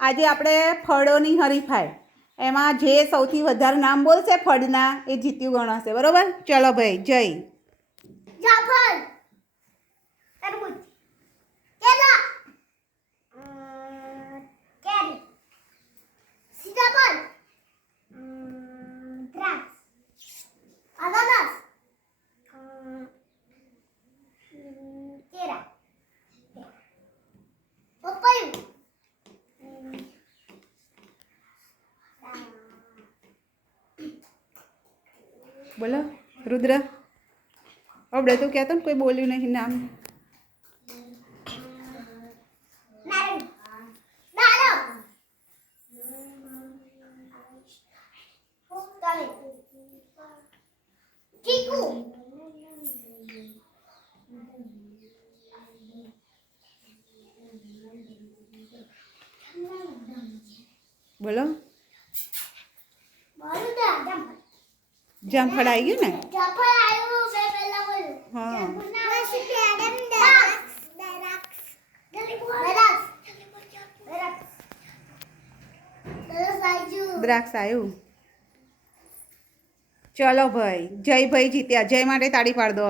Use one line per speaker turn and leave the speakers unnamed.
આજે આપણે ફળોની હરીફાઈ. એમાં જે સૌથી વધારે નામ બોલશે ફળના, એ જીત્યું ગણાશે. બરોબર? ચલો ભાઈ, જય. બોલો રુદ્ર. આપણે તો કહેતો ને કોઈ બોલ્યું નહીં નામ. બોલો. જામફળ આવી ગયું ને?
જાફર આવ્યું બે પહેલા બોલું
હા.
પછી કેરમ દ્રાક્ષ દ્રાક્ષ દ્રાક્ષ દ્રાક્ષ દ્રાક્ષ આજુ
દ્રાક્ષ આવ્યું ચલો ભાઈ જય ભાઈ જીત્યા. જય માટે તાળી પાડ દો.